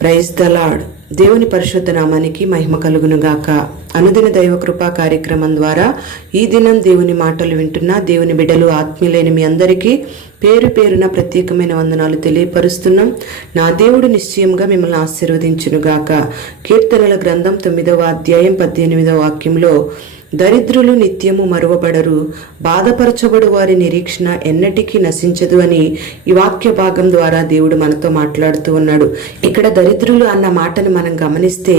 Praise the lord. దేవుని పరిశుద్ధ నామానికి మహిమ కలుగును గాక. అనుదిన దైవ కృపా కార్యక్రమం ద్వారా ఈ దినం దేవుని మాటలు వింటున్న దేవుని బిడ్డలు ఆత్మీయులైన మీ అందరికీ పేరు పేరున ప్రత్యేకమైన వందనాలు తెలియపరుస్తున్నాం. నా దేవుడు నిశ్చయంగా మిమ్మల్ని ఆశీర్వదించును గాక. కీర్తనల గ్రంథం 9వ అధ్యాయం 18వ వాక్యంలో, దరిద్రులు నిత్యము మరువబడరు, బాధపరచబడు వారి నిరీక్షణ ఎన్నటికీ నశించదు అని ఈ వాక్య భాగం ద్వారా దేవుడు మనతో మాట్లాడుతూ ఉన్నాడు. ఇక్కడ దరిద్రులు అన్న మాటను మనం గమనిస్తే,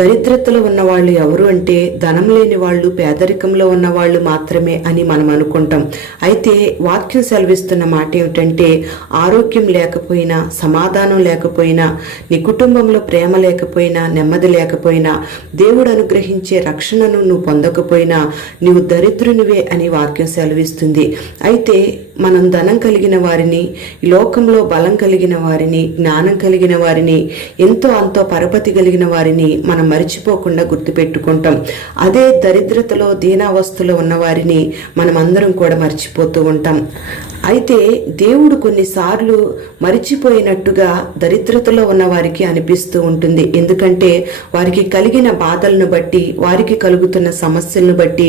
దరిద్రతలో ఉన్న వాళ్ళు ఎవరు అంటే ధనం లేని వాళ్ళు, పేదరికంలో ఉన్న వాళ్ళు మాత్రమే అని మనం అనుకుంటాం. అయితే వాక్యం సెలవిస్తున్న మాట ఏమిటంటే, ఆరోగ్యం లేకపోయినా, సమాధానం లేకపోయినా, నీ కుటుంబంలో ప్రేమ లేకపోయినా, నెమ్మది లేకపోయినా, దేవుడు అనుగ్రహించే రక్షణను నువ్వు పొందకపోయినా నీవు దరిద్రునివే అని వాక్యం సెలవిస్తుంది. అయితే మనం ధనం కలిగిన వారిని, ఈ లోకంలో బలం కలిగిన వారిని, జ్ఞానం కలిగిన వారిని, ఎంతో అంతో పరపతి కలిగిన వారిని మనం మరిచిపోకుండా గుర్తుపెట్టుకుంటాం. అదే దరిద్రతలో, దీనావస్థలో ఉన్న వారిని మనం అందరం కూడా మర్చిపోతూ ఉంటాం. అయితే దేవుడు కొన్నిసార్లు మరిచిపోయినట్టుగా దరిద్రతలో ఉన్న వారికి అనిపిస్తూ ఉంటుంది. ఎందుకంటే వారికి కలిగిన బాధలను బట్టి, వారికి కలుగుతున్న సమస్యలను బట్టి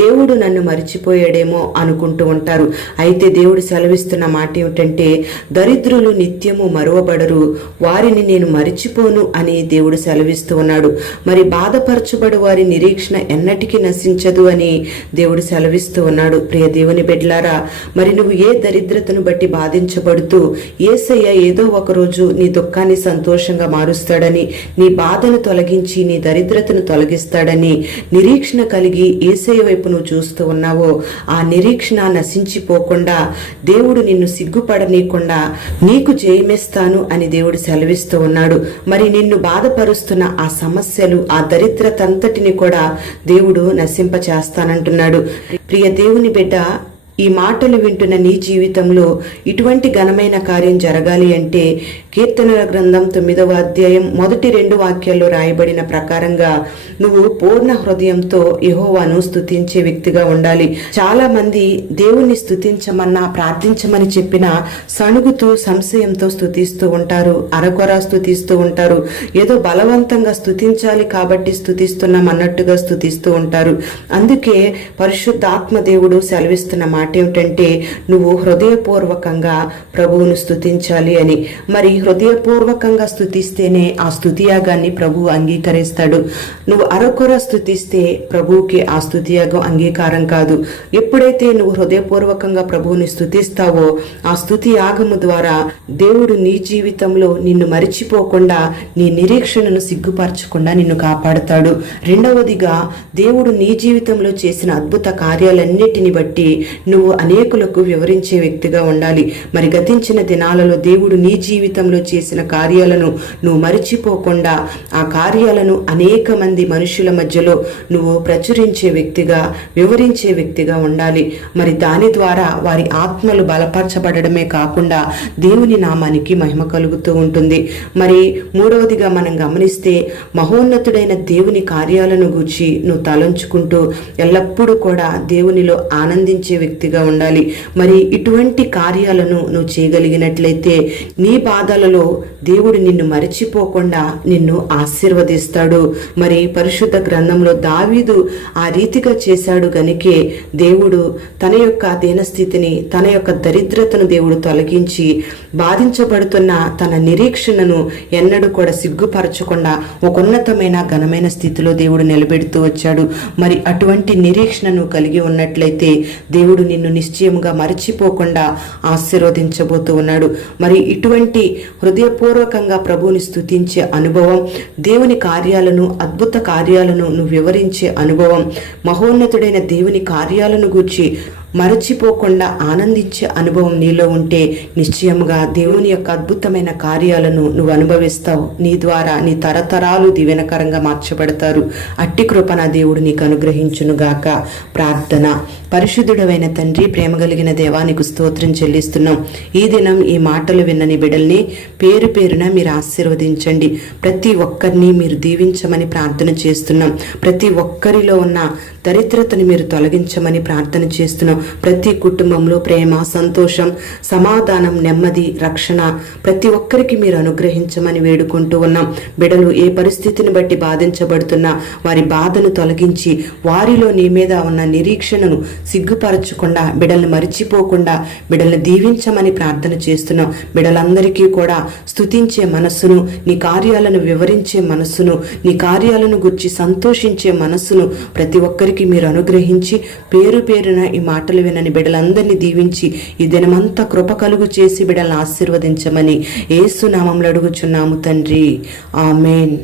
దేవుడు నన్ను మరిచిపోయాడేమో అనుకుంటూ ఉంటారు. అయితే దేవుడు సెలవిస్తున్న మాట ఏమిటంటే, దరిద్రులు నిత్యము మరువబడరు, వారిని నేను మరిచిపోను అని దేవుడు సెలవిస్తూ ఉన్నాడు. మరి బాధపరచబడు వారి నిరీక్షణ ఎన్నటికీ నశించదు అని దేవుడు సెలవిస్తూ ఉన్నాడు. ప్రియ దేవుని బిడ్డలారా, మరి నువ్వు ఏ దరిద్రతను బట్టి బాధించబడుతూ యేసయ్య ఏదో ఒక రోజు నీ దుఃఖాన్ని సంతోషంగా మారుస్తాడని, నీ బాధను తొలగించి నీ దరిద్రతను తొలగిస్తాడని నిరీక్షణ కలిగి యేసయ్య వైపు నువ్వు చూస్తూ ఉన్నావో, ఆ నిరీక్షణ నశించిపోకుండా, దేవుడు నిన్ను సిగ్గుపడనీయకుండా నీకు జయమిస్తాను అని దేవుడు సెలవిస్తూ ఉన్నాడు. మరి నిన్ను బాధపరుస్తున్న ఆ సమస్యలు, ఆ దరిద్రతంతటిని కూడా దేవుడు నశింపచేస్తానంటున్నాడు. ప్రియ దేవుని బిడ్డ, ఈ మాటలు వింటున్న నీ జీవితంలో ఇటువంటి ఘనమైన కార్యం జరగాలి అంటే కీర్తనల గ్రంథం 9వ అధ్యాయం 1-2 వాక్యాల్లో రాయబడిన ప్రకారంగా నువ్వు పూర్ణ హృదయంతో యెహోవాను స్తుతించే వ్యక్తిగా ఉండాలి. చాలా మంది దేవుణ్ణి స్తుతించమన్నా, ప్రార్థించమని చెప్పినా సణుగుతూ, సంశయంతో స్తుతిస్తూ ఉంటారు, అరకొర స్తుతిస్తూ ఉంటారు. ఏదో బలవంతంగా స్తుతించాలి కాబట్టి స్తుతిస్తున్నాం అన్నట్టుగా స్తుతిస్తూ ఉంటారు. అందుకే పరిశుద్ధాత్మ దేవుడు సెలవిస్తున్న మాట ఏమిటంటే, నువ్వు హృదయపూర్వకంగా ప్రభువును స్తుతించాలి అని. మరి హృదయపూర్వకంగా స్తుతిస్తేనే ఆ స్తుతియాగాన్ని ప్రభువు అంగీకరిస్తాడు. నువ్వు అరకొర స్తుతిస్తే ప్రభువుకి ఆ స్తుతియాగం అంగీకారం కాదు. ఎప్పుడైతే నువ్వు హృదయపూర్వకంగా ప్రభువుని స్తుతిస్తావో, ఆ స్తుతి యాగము ద్వారా దేవుడు నీ జీవితంలో నిన్ను మరిచిపోకుండా, నీ నిరీక్షణను సిగ్గుపరచకుండా నిన్ను కాపాడుతాడు. రెండవదిగా, దేవుడు నీ జీవితంలో చేసిన అద్భుత కార్యాలన్నిటిని బట్టి నువ్వు అనేకులకు వివరించే వ్యక్తిగా ఉండాలి. మరి గతించిన దినాలలో దేవుడు నీ జీవితంలో చేసిన కార్యాలను నువ్వు మరిచిపోకుండా, ఆ కార్యాలను అనేక మంది మనుషుల మధ్యలో నువ్వు ప్రచురించే వ్యక్తిగా, వివరించే వ్యక్తిగా ఉండాలి. మరి దాని ద్వారా వారి ఆత్మలు బలపరచబడమే కాకుండా దేవుని నామానికి మహిమ కలుగుతూ ఉంటుంది. మరి మూడవదిగా మనం గమనిస్తే, మహోన్నతుడైన దేవుని కార్యాలను గూర్చి నువ్వు తలంచుకుంటూ ఎల్లప్పుడూ కూడా దేవునిలో ఆనందించే వ్యక్తిగా ఉండాలి. మరి ఇటువంటి కార్యాలను నువ్వు చేయగలిగినట్లయితే నీ బాధలలో దేవుడు నిన్ను మరిచిపోకుండా నిన్ను ఆశీర్వదిస్తాడు. మరి పరిశుద్ధ గ్రంథంలో దావీదు ఆ రీతిగా చేశాడు గనుకే దేవుడు తన యొక్క దీనస్థితిని, తన యొక్క దరిద్రతను దేవుడు తొలగించి, బాధించబడుతున్న తన నిరీక్షణను ఎన్నడూ కూడా సిగ్గుపరచకుండా ఒక ఉన్నతమైన ఘనమైన స్థితిలో దేవుడు నిలబెడుతూ వచ్చాడు. మరి అటువంటి నిరీక్షణను కలిగి ఉన్నట్లయితే దేవుడు నిన్ను నిశ్చయముగా మరిచిపోకుండా ఆశీర్వదించబోతూ ఉన్నాడు. మరి ఇటువంటి హృదయపూర్వకంగా ప్రభువుని స్తుతించే అనుభవం, దేవుని కార్యాలను, అద్భుత కార్యాలను నువ్వు వివరించే అనుభవం, మహోన్నతుడైన దేవుని కార్యాలను గూర్చి మరచిపోకుండా ఆనందించే అనుభవం నీలో ఉంటే నిశ్చయముగా దేవుని యొక్క అద్భుతమైన కార్యాలను నువ్వు అనుభవిస్తావు. నీ ద్వారా నీ తరతరాలు దీవెనకరంగా మార్చబడతారు. అట్టి కృప నా దేవుడు నీకు అనుగ్రహించునుగాక. ప్రార్థన. పరిశుద్ధుడైన తండ్రి, ప్రేమ కలిగిన దేవానికి స్తోత్రం చెల్లిస్తున్నాం. ఈ దినం ఈ మాటలు విన్నని బిడ్డల్ని పేరు పేరున మీరు ఆశీర్వదించండి. ప్రతి ఒక్కరిని మీరు దీవించమని ప్రార్థన చేస్తున్నాం. ప్రతి ఒక్కరిలో ఉన్న దరిద్రతను మీరు తొలగించమని ప్రార్థన చేస్తున్నాం. ప్రతి కుటుంబంలో ప్రేమ, సంతోషం, సమాధానం, నెమ్మది, రక్షణ ప్రతి ఒక్కరికి మీరు అనుగ్రహించమని వేడుకుంటూ ఉన్నాం. బిడలు ఏ పరిస్థితిని బట్టి బాధించబడుతున్నా వారి బాధను తొలగించి వారిలో నీ మీద ఉన్న నిరీక్షణను సిగ్గుపరచకుండా, బిడల్ని మరిచిపోకుండా బిడల్ని దీవించమని ప్రార్థన చేస్తున్నాం. బిడలందరికీ కూడా స్తుతించే మనస్సును, నీ కార్యాలను వివరించే మనస్సును, నీ కార్యాలను గురించి సంతోషించే మనస్సును ప్రతి ఒక్కరికి మీరు అనుగ్రహించి పేరు పేరున ఈ మాటలు వినని బిడలందరినీ దీవించి ఈ దినమంతా కృప కలుగు చేసి బిడలను ఆశీర్వదించమని యేసు నామములో అడుగుచున్నాము తండ్రి. ఆమేన్.